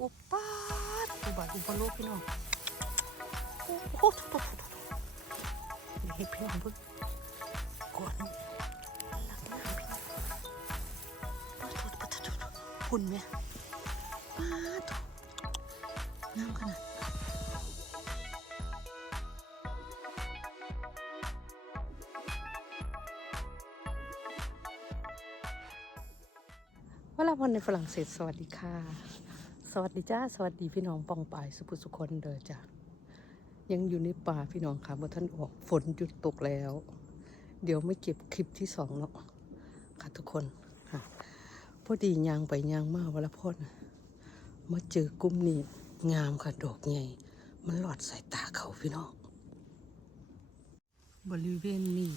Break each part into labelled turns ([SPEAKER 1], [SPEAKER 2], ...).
[SPEAKER 1] อุปาดอุบาทอุปโลกพี่น้องโอ้โหทุกทุกทุกทุกนี่เห็ดพี่น้องเพิ่งก่อนหลักหน้าพี่น้องปาดทุกทุกทุกทุกหุ่นไหมปาดทุกงามขนาดวลาวันในฝรั่งเศสสวัสดีค่ะ สวัสดีจ้า สวัสดีพี่น้องปองปายสุภุสุคนเด้อจ้ะยังอยู่ในป่าพี่น้องค่ะเมื่อท่านออกฝนหยุดตกแล้ว เดี๋ยวไม่เก็บคลิปที่สองแล้วค่ะทุกคนค่ะพอดียางไปยางมาวละพ่นมาเจอกลุ่มนี้งามค่ะดอกใหญ่มันหลอดสายตาเขาพี่น้องบริเวณนี้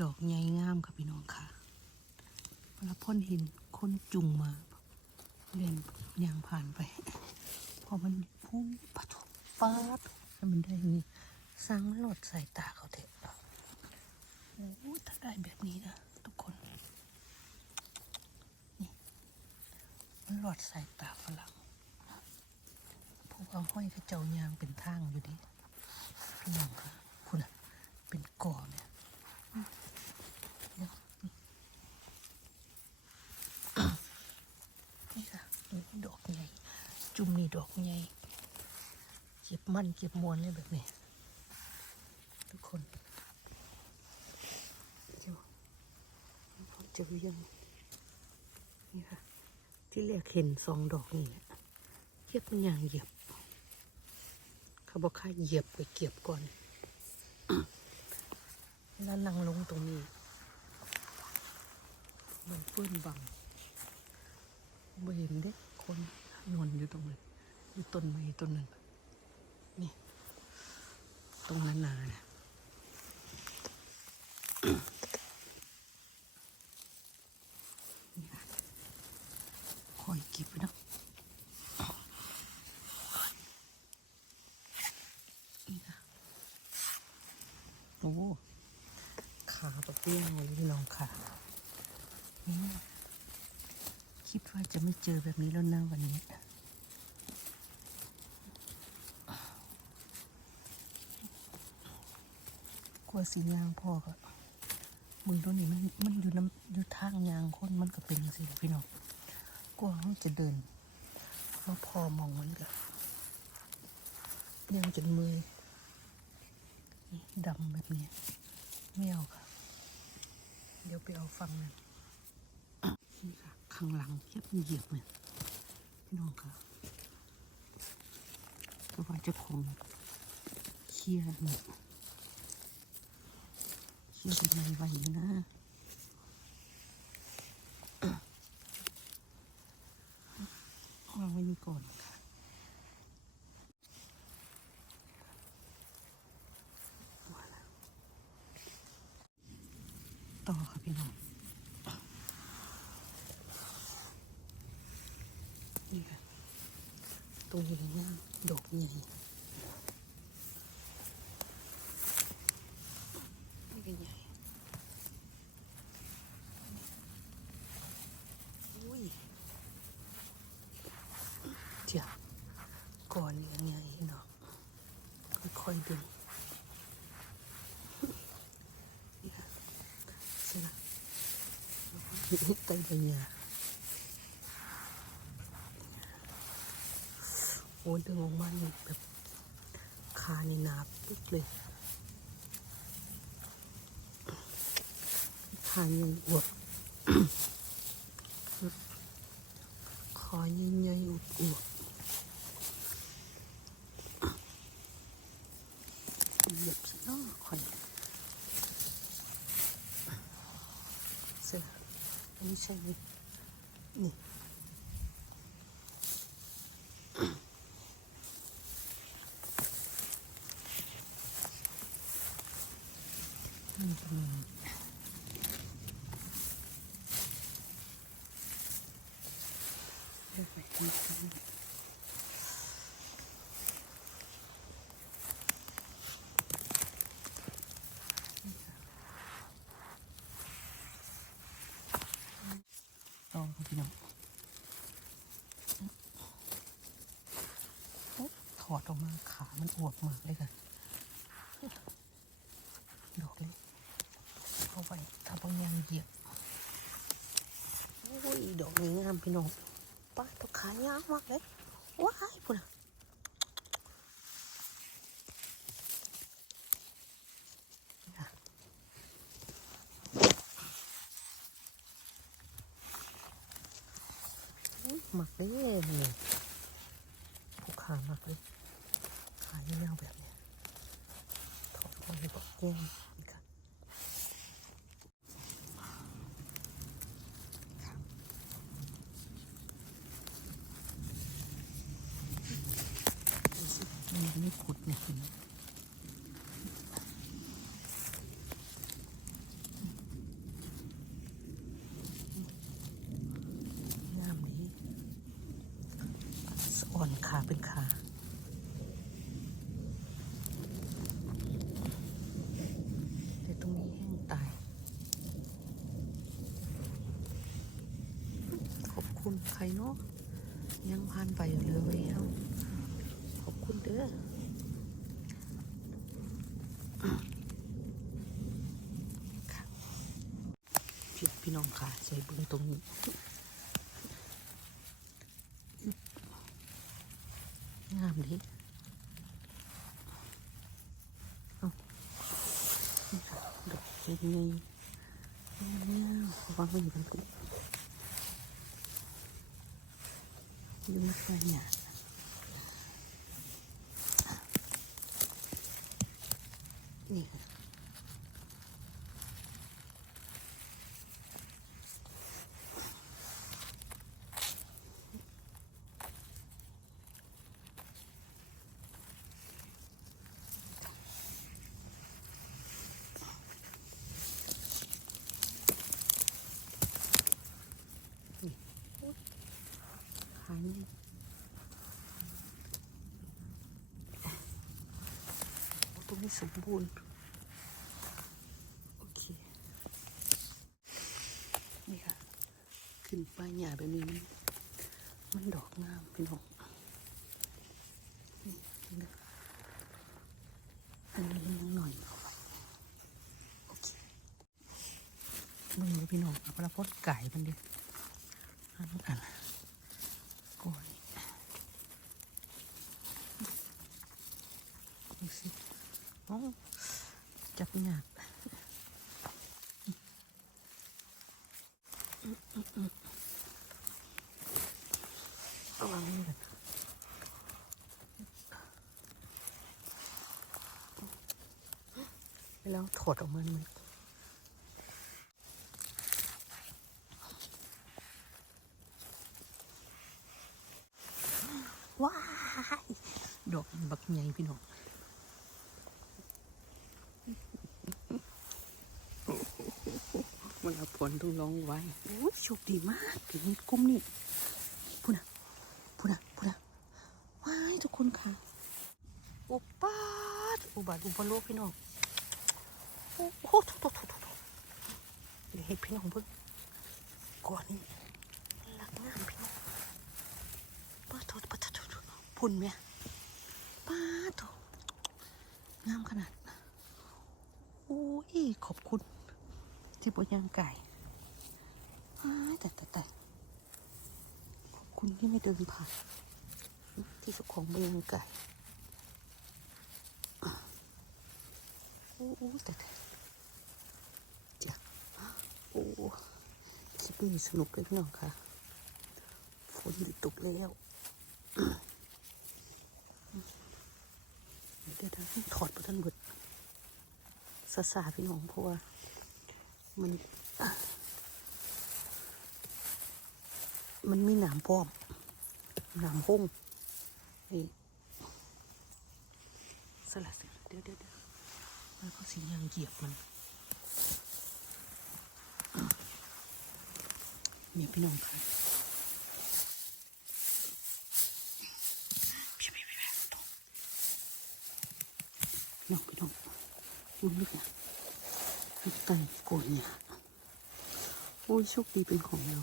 [SPEAKER 1] ดอกใหญ่งามค่ะพี่น้องค่ะเวลาพ่นห็นคนจุงมา เล่นยางผ่านไป พอมันพุ่งปะทุฟาดให้มันได้อย่างนี้สร้างหลดใส่ตาเขาเถอะโอ้โหถ้าได้แบบนี้นะทุกคน นี่มันหลอดใส่ตาฝรั่งพวกเอาห้อยกระเจ้ายางเป็นทางอยู่ดิพี่น้องค่ะคุณเป็นก่อเนี่ยเดี๋ยว นี่ค่ะนี่ ดอกใหญ่ จุ่มนี่ดอกใหญ่ เก็บมันเก็บมวลเลยแบบนี้ ทุกคนเจ้าพอเจอยังนี่ค่ะ ที่แรกเห็นสองดอกนี่แหละเก็บมันอย่างเหยียบ เขาบอกค่าเหยียบไปเก็บก่อนแล้วนั่งลงตรงนี้ มันเปื้อนบังไม่เห็นเด็ก คนนอนอยู่ตรงนั้นอยู่ต้นไม้ต้นนั้นนี่ ตรงนั้นนาเนี่ยคอยเก็บไว้นะนี่ค่ะโอ้ขาตะเปี้ยงเลยพี่น้องค่ะนี่ ว่าจะไม่เจอแบบนี้แล้วนะวันนี้กลัวสียางพ่อก็มึงตัวนี้มันมันอยู่น้ำอยู่ทางยางคนมันก็เป็นสิพี่น้องกลัวเขาจะเดินมาพอมองมันก็ยังจนมือดำแบบนี้ไม่เอาค่ะ เดี๋ยวไปเอาฟังนั้นนี่ค่ะ ข้างหลังเทียบเหยียบเนี่ยพี่น้องค่ะก็ว่าจะคงเคลียร์เนี่ยเคลียร์เป็นไวๆอยู่นะวางไว้นี่ก่อนค่ะต่อค่ะพี่น้อง นี่ค่ะ ตรงนี้นะดอกใหญ่นี่ก็ใหญ่อุ้ยเจ้าก่อนยังใหญ่เนาะค่อยๆดึงนี่ค่ะเสร็จแล้วไตใบหญ้า อ้ดึงออกมานี่แบบคานี่นาปึ๊กเลยคายังอวดคอยิ่งใหญ่อวดอวดเหยียบสิเนาะคอยเสร็จแล้วอันนี้ใช่นี่จะมีเลือกไปที่นี่ต่อครับพี่น้อง อดออกมาขามันอวบมากเลยค่ะดอกเลยเอาไว้ถ้าบางยังเหยียบโอ้ยดอกนี้งามพี่น้องป้าตกขายาวมากเลยว้ายพุ่นะอุ๊ยหมักเลยนี่ หาหมักเลย ขายยาวแบบเนี้ยถอดออกมาเลยบอกแก้มอีกค่ะครับดูสิมันยังไม่ขุดเนี่ยเห็นไหมงามดีสอ่อนขาเป็นขา แต่ตรงนี้แห้งตาย ขอบคุณ ใครเนาะยังผ่านไปเหลือไว้แล้วขอบคุณเด้อค่ะพี่พี่น้องค่ะใส่บิ้งตรงนี้งามดินี่ค่ะดอกเป็นไงเนี่ยวางไว้อยู่บนพื้ ยังไม่ค่อยหยาดนี่ค่ะขายนี่ โอ้สมบูรณ์ โอเค นี่ค่ะ ขึ้นไปหญ้าแบบนี้ มันดอกงามพี่น้องนี่เห็นหมอันนี้ยังหน่อยเอาไว้โอเคมึงดูพี่น้องเอาละพดไก่มันดิอันนั้นอันโอ้ยดูสิโอ้ จับหยากเอาวางนี่กันแล้วถอดออกมามันว้ายดอกบักใหญ่พี่น้อง เวลาผลต้องร้องไว้โอ้ยโชคดีมากถึงกุ้มนี่พูดนะพูดนะพูดนะว้ายทุกคนค่ะโอปาดอุบาทอุปโลกพี่น้องโอ้โหโถโถโถโถโถเดี๋ยวให้พี่น้องเบิ่งก่อนนี่รักงามพี่น้องป้าโทษป้าโทษโทษพุ่นไหมป้าโทษงามขนาดโอ้ยขอบคุณ ที่บย่างไก่แต่แต่แต่ขอบคุณที่ไม่เดินผ่านที่สุขของบย่างไก่โอ้โอ้แต่แต่จ้ะโอ้คลิปนี้สนุกเลยพี่น้องค่ะฝนหยุดตกแล้วเดี๋ยวถอดประทันเบิดซาซาพี่น้องเพราะว่า มัน มันมีหนามป้อมหนามห้งนี่สลัดเสร็จเดี๋ยวเดี๋ยวเดี๋ยวก็สียางเหยียบมันนี่พี่น้องค่ะพี่พี่พี่พี่น้องพี่น้องมันลึกอะ ลึกไตโกนเนี่ยโอ้ยโชคดีเป็นของเรา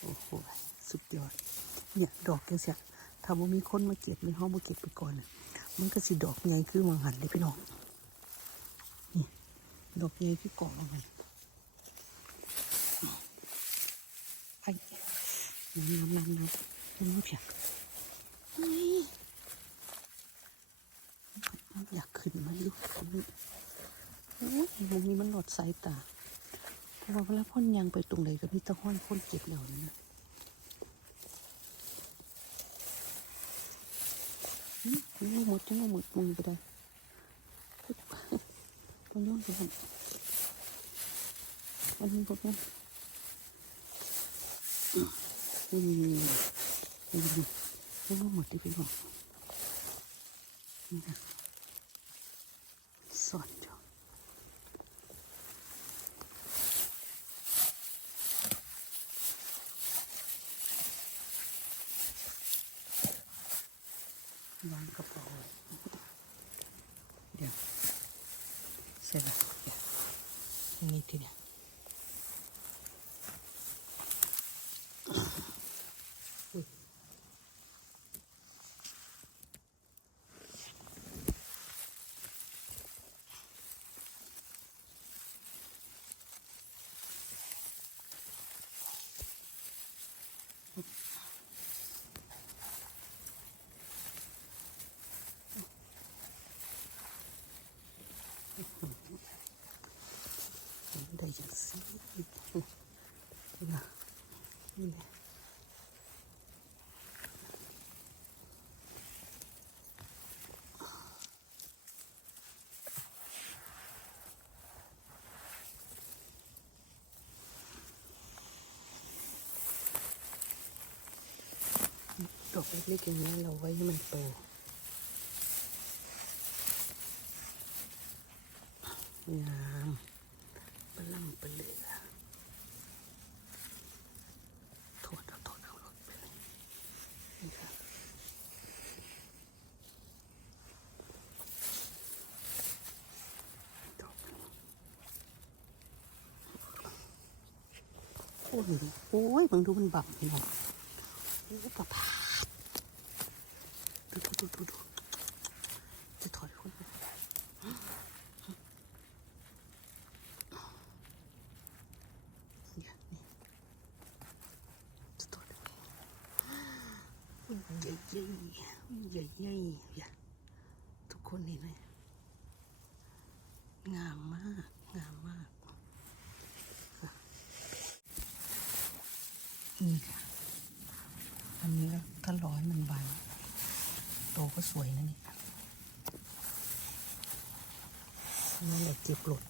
[SPEAKER 1] โอ้โหสุดยอด เนี่ยดอกจังเสียถ้าบ่มีคนมาเก็บในห้องบ่เก็บไปก่อนน่ะมันก็สิดอกใหญ่คือมังหันเลยพี่น้องนี่ดอกใหญ่คือเกาะมังหันไอ้น้ำน้ำน้ำน้ำน้ำเพียง อยากขึ้นมาอยู่นี่โอ้ยมุมนี้มันหลอดสายตาเพราะว่าเวลาพ่นยางไปตรงไหนก็มีตะห้อนพ่นเจ็บแล้วนะอืมยังหมดยังหมดมือไปได้มันย้อนไปทำมันมีพวกนั้นอืมนี่ นี่นี่ยังหมดที่พี่บอกนี่นะสอนจ้ะวางกระเป๋าเดี๋ยวเสร็จแล้วเดี๋ยวมีทีเดียวอุ๊ยได้จังสินะนี่แหละด อกเล็กๆอย่างนี้เราไว้ให้มันโตงามปลาล่ำปเหลือโทษเอาโทษเอารถไปเลยนี่ครับดอกนี้โอ้ยโอ้ยมึงดูมันบังพี่น้องโอ้ปะพา ดูดูดูจะถอยคนไปเนี่ยนี่สตอรี่อุ้ยใหญ่ใหญ่อุ้ยใหญ่ใหญ่อย่าทุกคนเห็นไหมงามมาก งามมากนี่ค่ะ อันนี้ก็ถ้าร้อยมันบาน ตก็สวยนะนี่นั่นแหละเจ็บหลด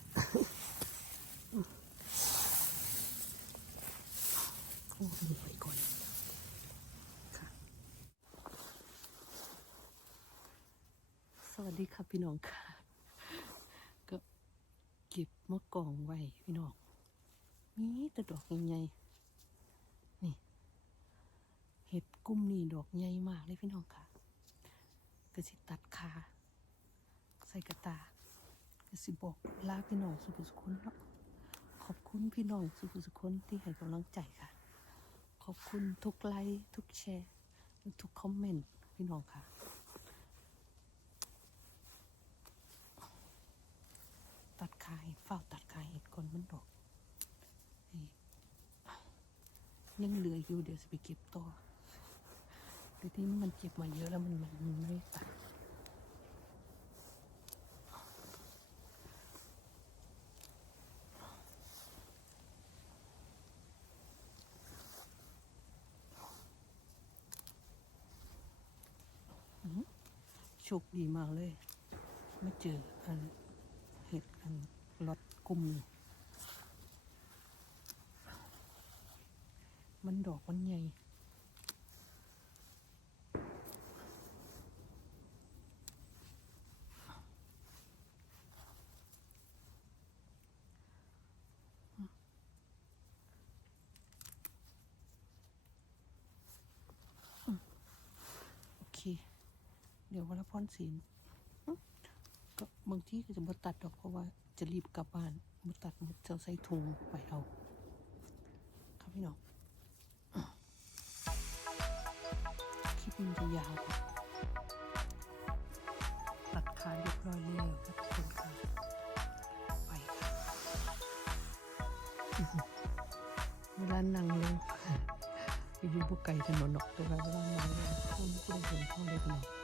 [SPEAKER 1] โอ้ยไปก่อนสวัสดีครับพี่น้องค่ะ ก็เก็บมะกองไว้พี่น้องนี่แต่ดอกใหญ่ๆนี่ เห็ดกุ้มนี่ดอกใหญ่มากเลยพี่น้องค่ะ ก็สิตัดขาใส่กระตาก็สิบอกลาพี่น้องสุขสุขคนเนาะขอบคุณพี่น้องสุขสุขคนที่ให้กำลังใจค่ะ ขอบคุณทุกไลค์ทุกแชร์ทุกคอมเมนต์พี่น้องค่ะตัดขาเฝ้าตัดขาเห็ดก่อนมันดอกยังเหลืออยู่เดี๋ยวจะไปเก็บต่อ ที่นี่มันเก็บมาเยอะแล้วมันมันไม่ตัดโชคดีมากเลย ไมาเจออันเห็ดอันรถกลุ่มมันดอกมันใหญ่ เค เดี๋ยววันละพรศีลก็บางที่ก็จะมาตัดดอกเพราะว่าจะรีบกลับบ้านมาตัดมาจะใส่ถุงไปเอาครับพี่น้องมันจะยาวกว่าตัดขาเรียบร้อยแล้วครับทุกคนค่ะไปค่ะเวลานั่งลง ไปอยู่บุกไก่ถนนหรอกแต่ว่าเวลานั่งลงคนก็ได้เห็นพ่อได้พี่น้อง